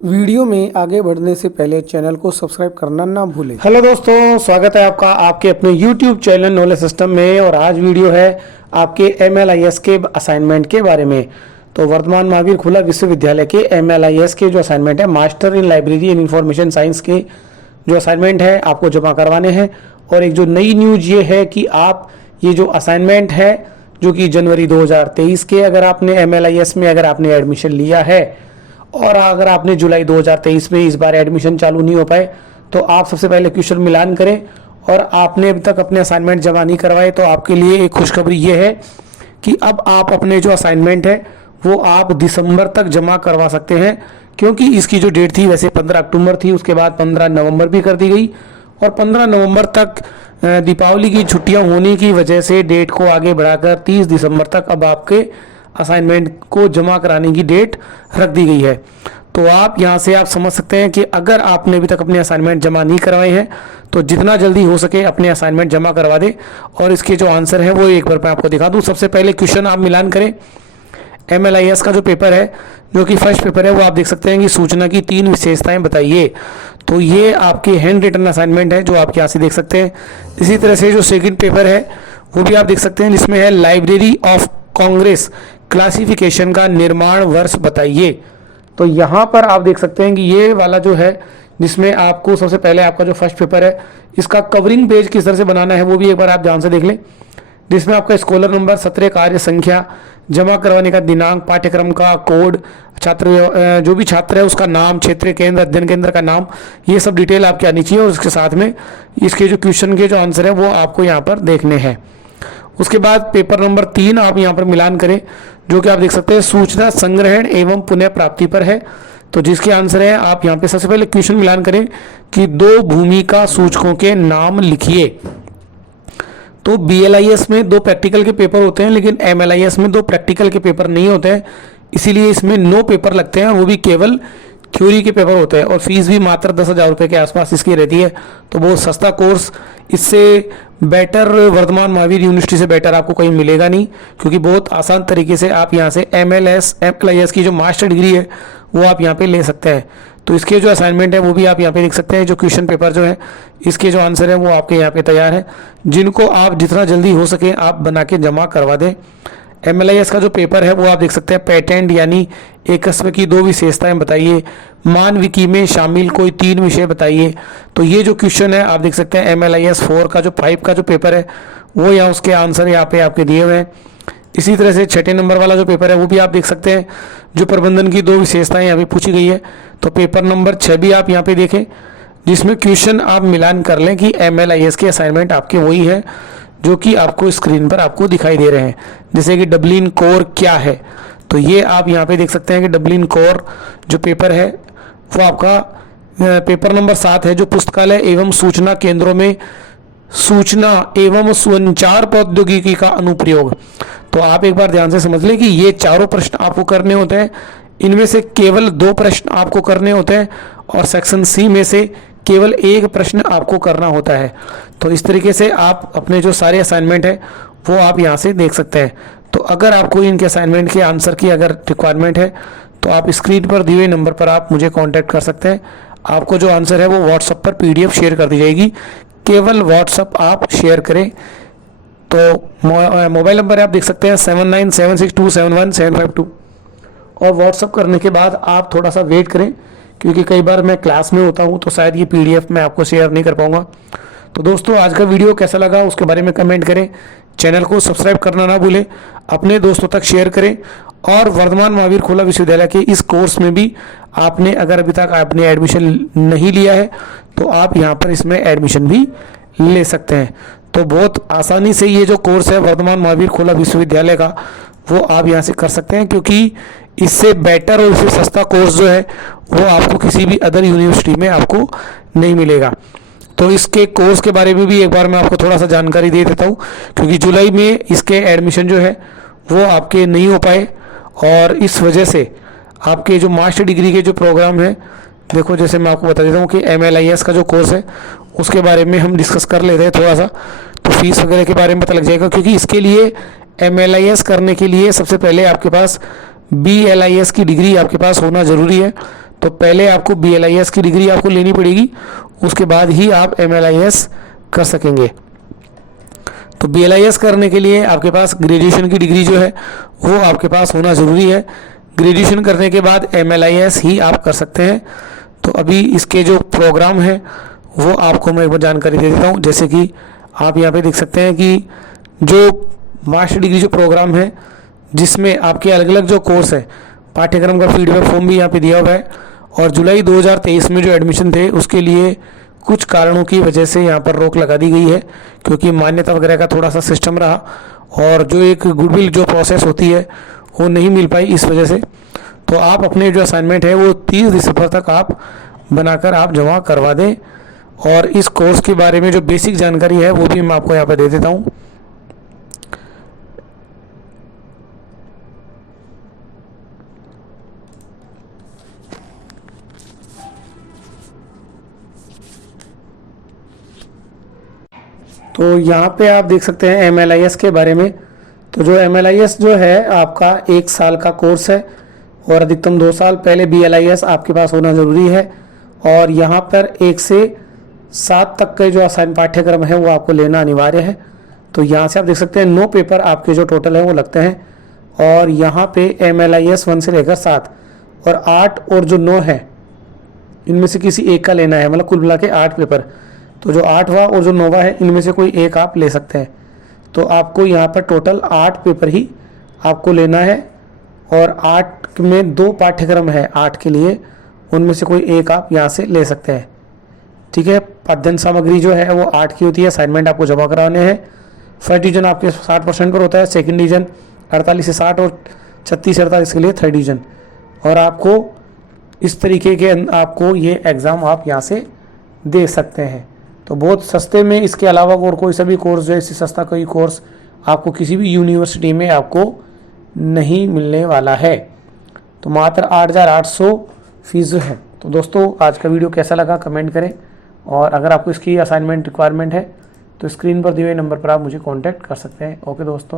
Video में आगे बढ़ने से पहले चैनल को सब्सक्राइब करना ना भूलें। हेलो दोस्तों, स्वागत है आपका आपके अपने YouTube चैनल नॉलेज सिस्टम में। और आज वीडियो है आपके MLIS के असाइनमेंट के बारे में। तो वर्धमान महावीर खुला विश्वविद्यालय के MLIS के जो असाइनमेंट है, master in library and information science के जो असाइनमेंट है आपको जमा करवाने हैं। और एक जो नई न्यूज ये है कि आप ये जो असाइनमेंट है जो कि जनवरी 2023 के अगर आपने MLIS में अगर आपने एडमिशन लिया है और अगर आपने जुलाई 2023 में इस बार एडमिशन चालू नहीं हो पाए तो आप सबसे पहले क्वेश्चन मिलान करें। और आपने अभी तक अपने असाइनमेंट जमा नहीं करवाए तो आपके लिए एक खुशखबरी ये है कि अब आप अपने जो असाइनमेंट है वो आप दिसंबर तक जमा करवा सकते हैं, क्योंकि इसकी जो डेट थी वैसे 15 अक्टूबर थी, उसके बाद 15 नवंबर भी कर दी गई। और 15 नवंबर तक दीपावली की छुट्टियां होने की वजह से डेट को आगे बढ़ाकर 30 दिसंबर तक अब आपके असाइनमेंट को जमा कराने की डेट रख दी गई है। तो आप यहाँ से आप समझ सकते हैं कि अगर आपने अभी तक अपने असाइनमेंट जमा नहीं करवाए हैं तो जितना जल्दी हो सके अपने असाइनमेंट जमा करवा दें। और इसके जो आंसर है वो एक बार मैं आपको दिखा दूँ। सबसे पहले क्वेश्चन आप मिलान करें। MLIS का जो पेपर है, जो कि फर्स्ट पेपर है, वो आप देख सकते हैं कि सूचना की 3 विशेषताएं बताइए। तो ये आपके हैंड रिटन असाइनमेंट है जो आप यहाँ से देख सकते हैं। इसी तरह से जो सेकंड पेपर है वो भी आप देख सकते हैं, जिसमें है लाइब्रेरी ऑफ कांग्रेस क्लासिफिकेशन का निर्माण वर्ष बताइए। तो यहाँ पर आप देख सकते हैं कि ये वाला जो है जिसमें आपको सबसे पहले आपका जो फर्स्ट पेपर है इसका कवरिंग पेज किस तरह से बनाना है वो भी एक बार आप ध्यान से देख लें, जिसमें आपका स्कॉलर नंबर, सत्र कार्य संख्या, जमा करवाने का दिनांक, पाठ्यक्रम का कोड, छात्र जो भी छात्र है उसका नाम, क्षेत्र केंद्र, अध्ययन केंद्र का नाम, ये सब डिटेल आपकी आनी चाहिए। और उसके साथ में इसके जो क्वेश्चन के जो आंसर है वो आपको यहाँ पर देखने हैं। उसके बाद पेपर नंबर 3 आप यहाँ पर मिलान करें, जो कि आप देख सकते हैं सूचना संग्रहण एवं पुनः प्राप्ति पर है। तो जिसके आंसर है आप यहाँ पे सबसे पहले क्वेश्चन मिलान करें कि 2 भूमिका सूचकों के नाम लिखिए। तो BLIS में 2 प्रैक्टिकल के पेपर होते हैं, लेकिन MLIS में 2 प्रैक्टिकल के पेपर नहीं होते हैं, इसीलिए इसमें 9 पेपर लगते हैं, वो भी केवल थ्योरी के पेपर होते हैं। और फीस भी मात्र 10,000 रुपये के आसपास इसकी रहती है। तो बहुत सस्ता कोर्स, इससे बेटर वर्धमान महावीर यूनिवर्सिटी से बेटर आपको कहीं मिलेगा नहीं, क्योंकि बहुत आसान तरीके से आप यहाँ से MLIS की जो मास्टर डिग्री है वो आप यहाँ पे ले सकते हैं। तो इसके जो असाइनमेंट है वो भी आप यहाँ पे देख सकते हैं। जो क्वेश्चन पेपर जो है इसके जो आंसर है वो आपके यहाँ पे तैयार है, जिनको आप जितना जल्दी हो सके आप बना के जमा करवा दें। MLIS का जो पेपर है वो आप देख सकते हैं पेटेंट यानी एकस्व की 2 विशेषताएं बताइए, मानविकी में शामिल कोई 3 विषय बताइए। तो ये जो क्वेश्चन है आप देख सकते हैं MLIS 4 का जो 5 का जो पेपर है वो यहाँ उसके आंसर यहाँ पे आपके दिए हुए हैं। इसी तरह से 6 नंबर वाला जो पेपर है वो भी आप देख सकते हैं, जो प्रबंधन की 2 विशेषताएं यहाँ पे पूछी गई है। तो पेपर नंबर 6 भी आप यहाँ पे देखें, जिसमें क्वेश्चन आप मिलान कर लें कि MLIS के असाइनमेंट आपके वही है जो कि आपको स्क्रीन पर आपको दिखाई दे रहे हैं। जैसे कि डबलिन कोर क्या है, तो ये आप यहाँ पे देख सकते हैं कि डबलिन कोर जो पेपर है वो आपका पेपर नंबर 7 है, जो पुस्तकालय एवं सूचना केंद्रों में सूचना एवं संचार प्रौद्योगिकी का अनुप्रयोग। तो आप एक बार ध्यान से समझ लें कि ये चारों प्रश्न आपको करने होते हैं, इनमें से केवल 2 प्रश्न आपको करने होते हैं और सेक्शन C में से केवल 1 प्रश्न आपको करना होता है। तो इस तरीके से आप अपने जो सारे असाइनमेंट है वो आप यहाँ से देख सकते हैं। तो अगर आपको इनके असाइनमेंट के आंसर की अगर रिक्वायरमेंट है तो आप स्क्रीन पर दिए हुए नंबर पर आप मुझे कांटेक्ट कर सकते हैं। आपको जो आंसर है वो व्हाट्सएप पर PDF शेयर कर दी जाएगी, केवल व्हाट्सएप आप शेयर करें। तो मोबाइल नंबर आप देख सकते हैं 7976271752। और व्हाट्सएप करने के बाद आप थोड़ा सा वेट करें, क्योंकि कई बार मैं क्लास में होता हूं तो शायद ये PDF मैं आपको शेयर नहीं कर पाऊंगा। तो दोस्तों, आज का वीडियो कैसा लगा उसके बारे में कमेंट करें, चैनल को सब्सक्राइब करना ना भूलें, अपने दोस्तों तक शेयर करें। और वर्धमान महावीर खुला विश्वविद्यालय के इस कोर्स में भी आपने अगर अभी तक आपने एडमिशन नहीं लिया है तो आप यहाँ पर इसमें एडमिशन भी ले सकते हैं। तो बहुत आसानी से ये जो कोर्स है वर्धमान महावीर खुला विश्वविद्यालय का वो आप यहाँ से कर सकते हैं, क्योंकि इससे बेटर और इससे सस्ता कोर्स जो है वो आपको किसी भी अदर यूनिवर्सिटी में आपको नहीं मिलेगा। तो इसके कोर्स के बारे में भी एक बार मैं आपको थोड़ा सा जानकारी दे देता हूँ, क्योंकि जुलाई में इसके एडमिशन जो है वो आपके नहीं हो पाए और इस वजह से आपके जो मास्टर डिग्री के जो प्रोग्राम है, देखो जैसे मैं आपको बता देता हूँ कि MLIS का जो कोर्स है उसके बारे में हम डिस्कस कर लेते हैं थोड़ा सा। तो फीस वगैरह के बारे में पता लग जाएगा, क्योंकि इसके लिए MLIS करने के लिए सबसे पहले आपके पास BLIS की डिग्री आपके पास होना ज़रूरी है। तो पहले आपको BLIS की डिग्री आपको लेनी पड़ेगी, उसके बाद ही आप MLIS कर सकेंगे। तो BLIS करने के लिए आपके पास ग्रेजुएशन की डिग्री जो है वो आपके पास होना ज़रूरी है। ग्रेजुएशन करने के बाद MLIS ही आप कर सकते हैं। तो अभी इसके जो प्रोग्राम है वो आपको मैं एक बार जानकारी दे देता हूँ। जैसे कि आप यहाँ पे देख सकते हैं कि जो मास्टर डिग्री जो प्रोग्राम है, जिसमें आपके अलग अलग जो कोर्स है, पाठ्यक्रम का फीडबैक फॉर्म भी यहाँ पे दिया हुआ है। और जुलाई 2023 में जो एडमिशन थे उसके लिए कुछ कारणों की वजह से यहाँ पर रोक लगा दी गई है, क्योंकि मान्यता वगैरह का थोड़ा सा सिस्टम रहा और जो एक गुडविल जो प्रोसेस होती है वो नहीं मिल पाई इस वजह से। तो आप अपने जो असाइनमेंट है वो 30 दिसंबर तक आप बनाकर आप जमा करवा दें। और इस कोर्स के बारे में जो बेसिक जानकारी है वो भी मैं आपको यहाँ पर दे देता हूँ। तो यहाँ पे आप देख सकते हैं MLIS के बारे में। तो जो MLIS जो है आपका 1 साल का कोर्स है और अधिकतम 2 साल पहले BLIS आपके पास होना ज़रूरी है। और यहाँ पर 1 से 7 तक के जो असाइन पाठ्यक्रम है वो आपको लेना अनिवार्य है। तो यहाँ से आप देख सकते हैं 9 पेपर आपके जो टोटल है वो लगते हैं। और यहाँ पे MLIS 1 से लेकर 7 और 8 और जो 9 है इनमें से किसी एक का लेना है, मतलब कुल मिला के 8 पेपर। तो जो 8वां और जो 9वां है इनमें से कोई एक आप ले सकते हैं। तो आपको यहाँ पर टोटल 8 पेपर ही आपको लेना है और 8 में 2 पाठ्यक्रम है 8 के लिए, उनमें से कोई एक आप यहाँ से ले सकते हैं। ठीक है। अध्ययन सामग्री जो है वो 8 की होती है। असाइनमेंट आपको जमा कराने हैं। फर्स्ट डिवीजन आपके 60% पर होता है, सेकंड डिवीजन 48 से 60 और 36 से 48 के लिए थर्ड डिवीजन। और आपको इस तरीके के आपको ये एग्ज़ाम आप यहाँ से दे सकते हैं। तो बहुत सस्ते में, इसके अलावा और कोई सा भी कोर्स जो है इससे सस्ता कोई कोर्स आपको किसी भी यूनिवर्सिटी में आपको नहीं मिलने वाला है। तो मात्र 8,800 फीस जो है। तो दोस्तों आज का वीडियो कैसा लगा कमेंट करें, और अगर आपको इसकी असाइनमेंट रिक्वायरमेंट है तो स्क्रीन पर दिए हुए नंबर पर आप मुझे कांटेक्ट कर सकते हैं। ओके दोस्तों।